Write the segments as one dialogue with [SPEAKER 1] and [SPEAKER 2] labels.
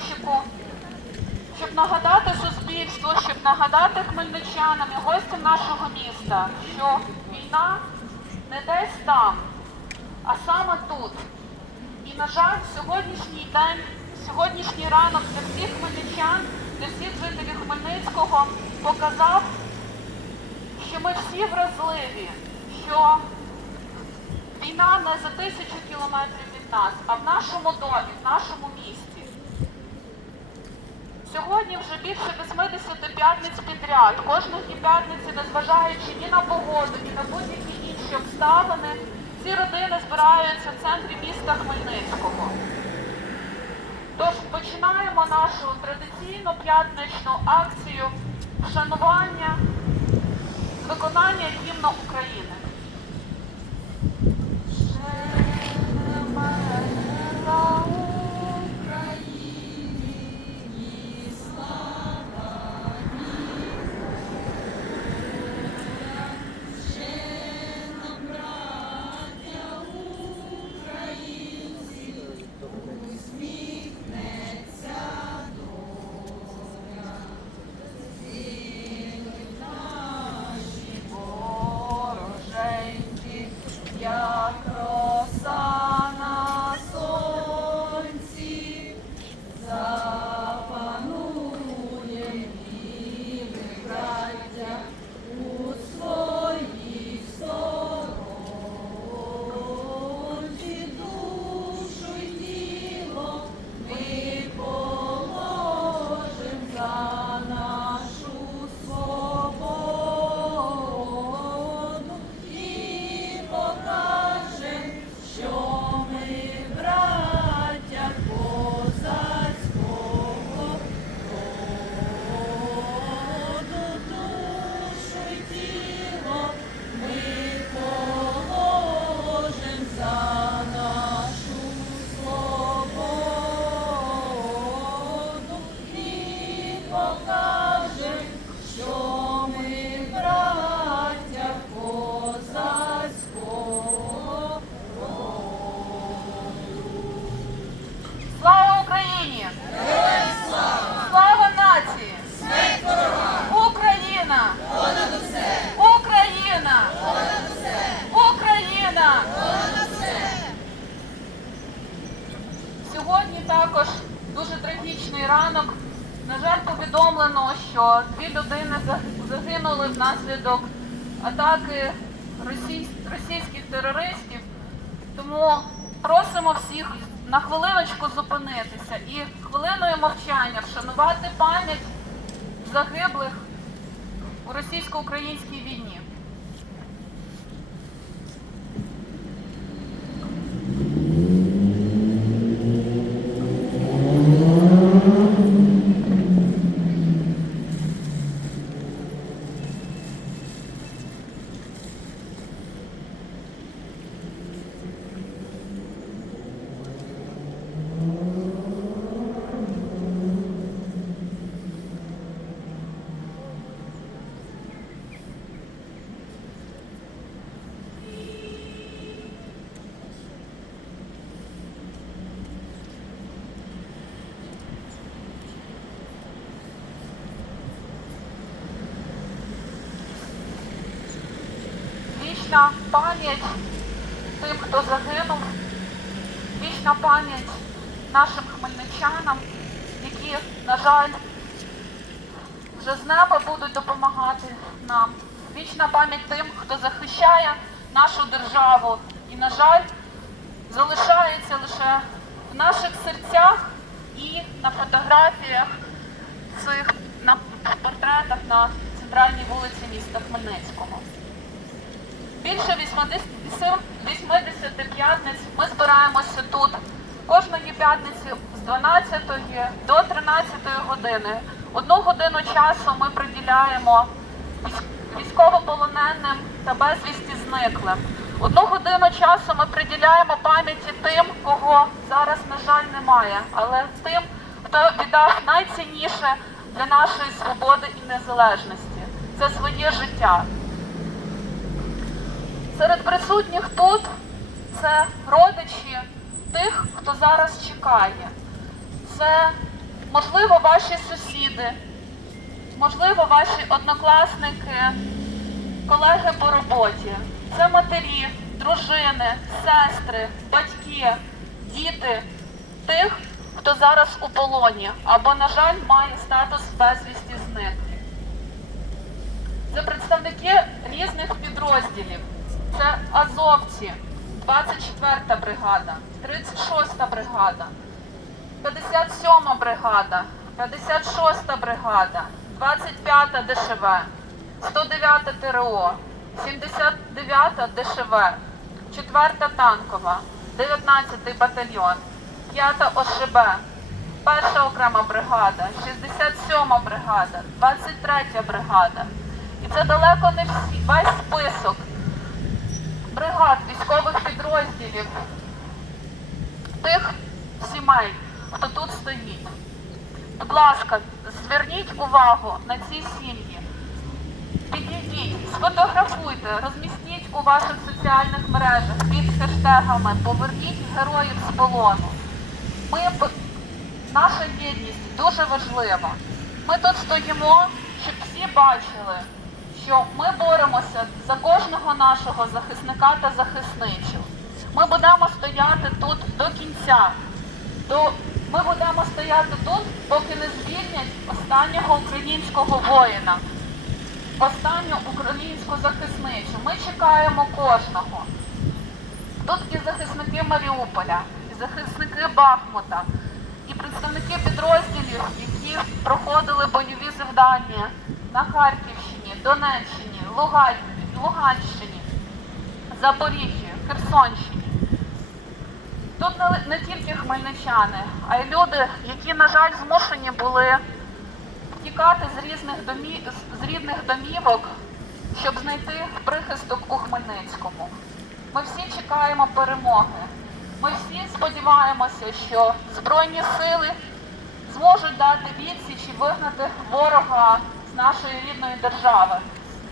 [SPEAKER 1] майданчику, щоб нагадати суспільству, щоб нагадати хмельничанам і гостям нашого міста, що війна не десь там, а саме тут. І, на жаль, сьогоднішній день, сьогоднішній ранок для всіх хмельничан, для всіх жителів Хмельницького показав, що ми всі вразливі, що війна не за тисячу кілометрів від нас, а в нашому домі, в нашому місті. Сьогодні вже більше 80 п'ятниць підряд. Кожної п'ятниці, незважаючи ні на погоду, ні на будь-які інші обставини, ці родини збираються в центрі міста Хмельницького. Тож починаємо нашу традиційну п'ятничну акцію вшанування виконання гімну України. Ранок. На жаль, повідомлено, що дві людини загинули внаслідок атаки російських терористів. Тому просимо всіх на хвилиночку зупинитися і хвилиною мовчання вшанувати пам'ять загиблих у російсько-українській війні. Вічна пам'ять тим, хто загинув, вічна пам'ять нашим хмельничанам, які, на жаль, вже з неба будуть допомагати нам. Вічна пам'ять тим, хто захищає нашу державу і, на жаль, залишається лише в наших серцях і на фотографіях цих на портретах на центральній вулиці міста Хмельницького. Більше 80 80 п'ятниць ми збираємося тут кожної п'ятниці з 12 до 13 години. Одну годину часу ми приділяємо військовополоненим та безвісті зниклим. Одну годину часу ми приділяємо пам'яті тим, кого зараз, на жаль, немає, але тим, хто віддав найцінніше для нашої свободи і незалежності це своє життя. Серед присутніх тут це родичі тих, хто зараз чекає. Це, можливо, ваші сусіди, можливо, ваші однокласники, колеги по роботі. Це матері, дружини, сестри, батьки, діти тих, хто зараз у полоні або, на жаль, має статус безвісті зниклих. Це представники різних підрозділів. Це азовці, 24-та бригада, 36-та бригада, 57-та бригада, 56-та бригада, 25-та ДШВ, 109-та ТРО, 79-та ДШВ, 4-та танкова, 19-й батальйон, 5-та ОШБ, Перша окрема бригада, 67-ма бригада, 23-я бригада. І це далеко не всі, весь список бригад військових підрозділів, тих сімей, хто тут стоїть. Будь ласка, зверніть увагу на ці сім'ї. Підійдіть, сфотографуйте, розмістіть у ваших соціальних мережах під хештегами Поверніть героїв з полону. Ми наша єдність дуже важлива. Ми тут стоїмо, щоб всі бачили, що ми боремося за кожного нашого захисника та захисницю. Ми будемо стояти тут до кінця. До... Ми будемо стояти тут, поки не звільнять останнього українського воїна, останню українську захисницю. Ми чекаємо кожного. Тут і захисники Маріуполя, і захисники Бахмута, і представники підрозділів, які проходили бойові завдання на Харківщині, Донеччині, Луганщині, Запоріжжі, Херсонщині. Тут не тільки хмельничани, а й люди, які, на жаль, змушені були тікати з різних домі... з рідних домівок, щоб знайти прихисток у Хмельницькому. Ми всі чекаємо перемоги. Ми всі сподіваємося, що Збройні сили зможуть дати відсіч і вигнати ворога з нашої рідної держави.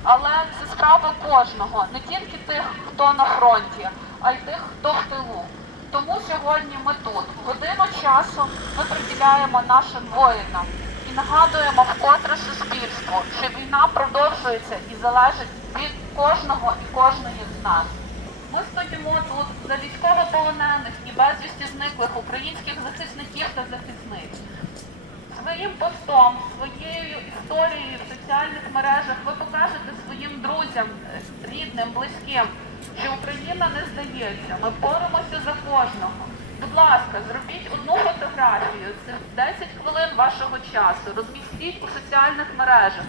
[SPEAKER 1] Але це справа кожного, не тільки тих, хто на фронті, а й тих, хто в тилу. Тому сьогодні ми тут. Годину часу ми приділяємо нашим воїнам і нагадуємо вкотре суспільству, що війна продовжується і залежить від кожного і кожної з нас. Ми стоїмо тут за військовополонених і безвісті зниклих українських захисників та захисниць. Своїм постом, своєю історією в соціальних мережах ви покажете своїм друзям, е, рідним, близьким, що Україна не здається. Ми боремося за кожного. Будь ласка, зробіть одну фотографію. Це 10 хвилин вашого часу. Розмістіть у соціальних мережах.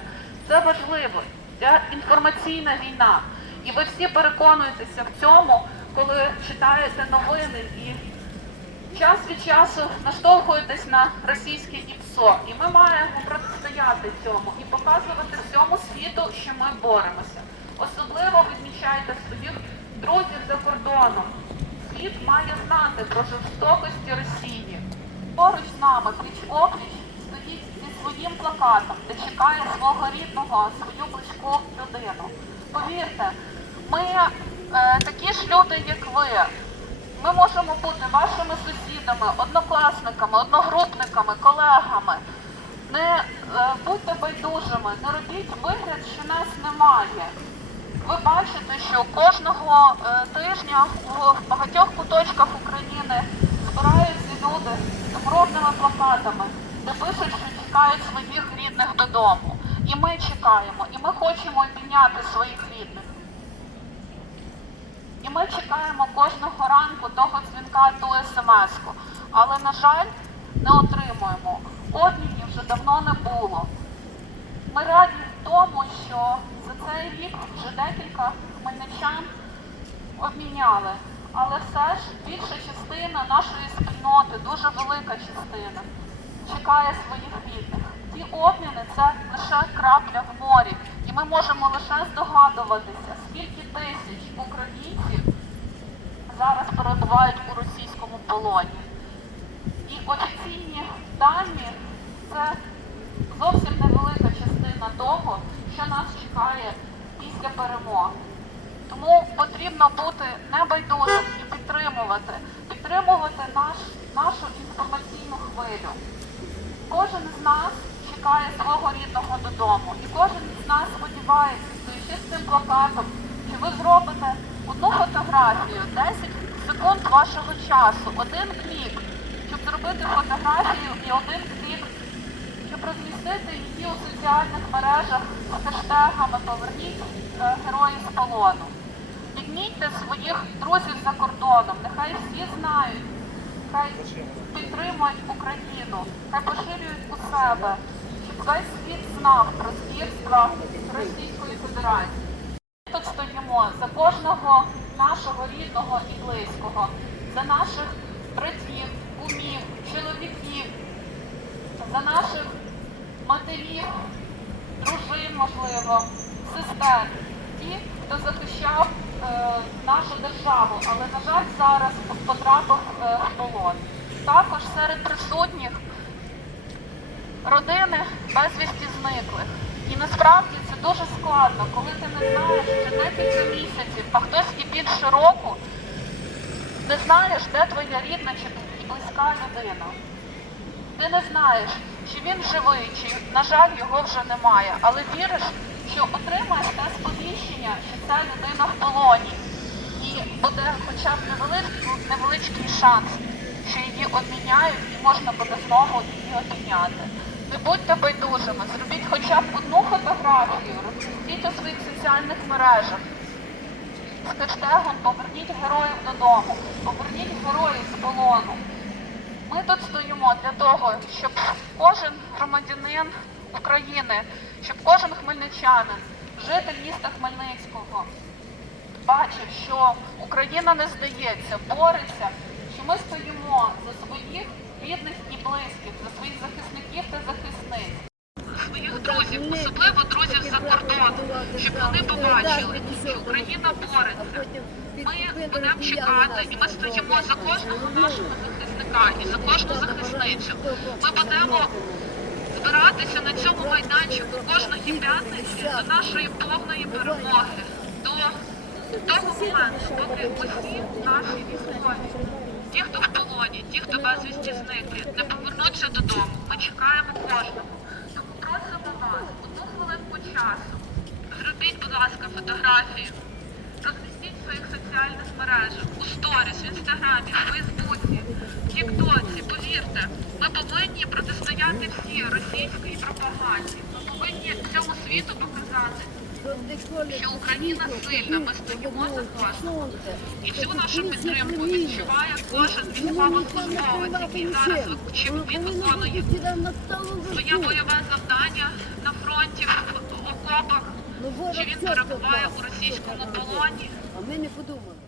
[SPEAKER 1] Це важливо. Це інформаційна війна. І ви всі переконуєтеся в цьому, коли читаєте новини і час від часу наштовхуєтесь на російське ІПСО. І ми маємо протистояти цьому і показувати всьому світу, що ми боремося. Особливо відмічайте своїх друзів за кордоном. Світ має знати про жорстокості Росії. Поруч з нами, пліч опліч, стоїть зі своїм плакатом, де чекає свого рідного, свою близьку людину. Повірте, ми е, такі ж люди, як ви. Ми можемо бути вашими сусідами, однокласниками, одногрупниками, колегами. Не е, будьте байдужими, не робіть вигляд, що нас немає. Ви бачите, що кожного е, тижня у багатьох куточках України збираються люди з огромними плакатами, де пишуть, що чекають своїх рідних додому. І ми чекаємо, і ми хочемо обійняти своїх рідних. І ми чекаємо кожного ранку того дзвінка, ту смс-ку. Але, на жаль, не отримуємо. Обмінів вже давно не було. Ми раді тому, що за цей рік вже декілька хмельничан обміняли. Але все ж більша частина нашої спільноти, дуже велика частина, чекає своїх рідних. Ті обміни це лише крапля в морі. Ми можемо лише здогадуватися, скільки тисяч українців зараз перебувають у російському полоні. І офіційні дані це зовсім невелика частина того, що нас чекає після перемоги. Тому потрібно бути небайдужим і підтримувати, підтримувати наш, нашу інформаційну хвилю. Кожен з нас чекає свого рідного додому, і кожен з нас сподівається, стоячи з цим плакатом, що ви зробите одну фотографію, 10 секунд вашого часу, один клік, щоб зробити фотографію і один клік, щоб розмістити її у соціальних мережах з хештегами Поверніть е, героїв з полону. Підмітьте своїх друзів за кордоном, нехай всі знають, хай підтримують Україну, хай поширюють у себе, весь світ знав про звірства Російської Федерації. Тут стоїмо за кожного нашого рідного і близького, за наших братів, кумів, чоловіків, за наших матерів, дружин, можливо, сестер, ті, хто захищав е, нашу державу, але, на жаль, зараз потрапив е, в полон. Також серед присутніх родини безвісті зниклих. І насправді це дуже складно, коли ти не знаєш вже декілька місяців, а хтось і більше року не знаєш, де твоя рідна чи близька людина. Ти не знаєш, чи він живий, чи, на жаль, його вже немає, але віриш, що отримаєш те сповіщення, що ця людина в полоні. І буде хоча б невеличкий, невеличкий шанс, що її обміняють і можна буде знову її обміняти. Не будьте байдужими, зробіть хоча б одну фотографію, розмістіть у своїх соціальних мережах. З хештегом Поверніть героїв додому, поверніть героїв з полону. Ми тут стоїмо для того, щоб кожен громадянин України, щоб кожен хмельничанин, житель міста Хмельницького бачив, що Україна не здається, бореться, що ми стоїмо за своїх рідних і близьких, за своїх захисників та захисниць. Своїх друзів, особливо друзів за кордоном, щоб вони побачили, що Україна бореться. Ми будемо чекати, і ми стоїмо за кожного нашого захисника і за кожну захисницю. Ми будемо збиратися на цьому майданчику кожної п'ятниці до нашої повної перемоги, до того моменту, поки усі наші військові, ті, хто полоні, ті, хто безвісті зникли, не повернуться додому. Ми чекаємо кожного. Тому просимо вас одну хвилинку часу. Зробіть, будь ласка, фотографію. Розмістіть в своїх соціальних мережах, у сторіс, в інстаграмі, в Фейсбуці, в Тіктоці. Повірте, ми повинні протистояти всі російській пропаганді. Ми повинні всьому світу показати, що Україна сильна, ми стоїмо за вас. І цю нашу підтримку відчуває кожен військовослужбовець, який зараз чи він виконує своє бойове завдання на фронті, в окопах, чи він перебуває у російському полоні.
[SPEAKER 2] А ми не подумали.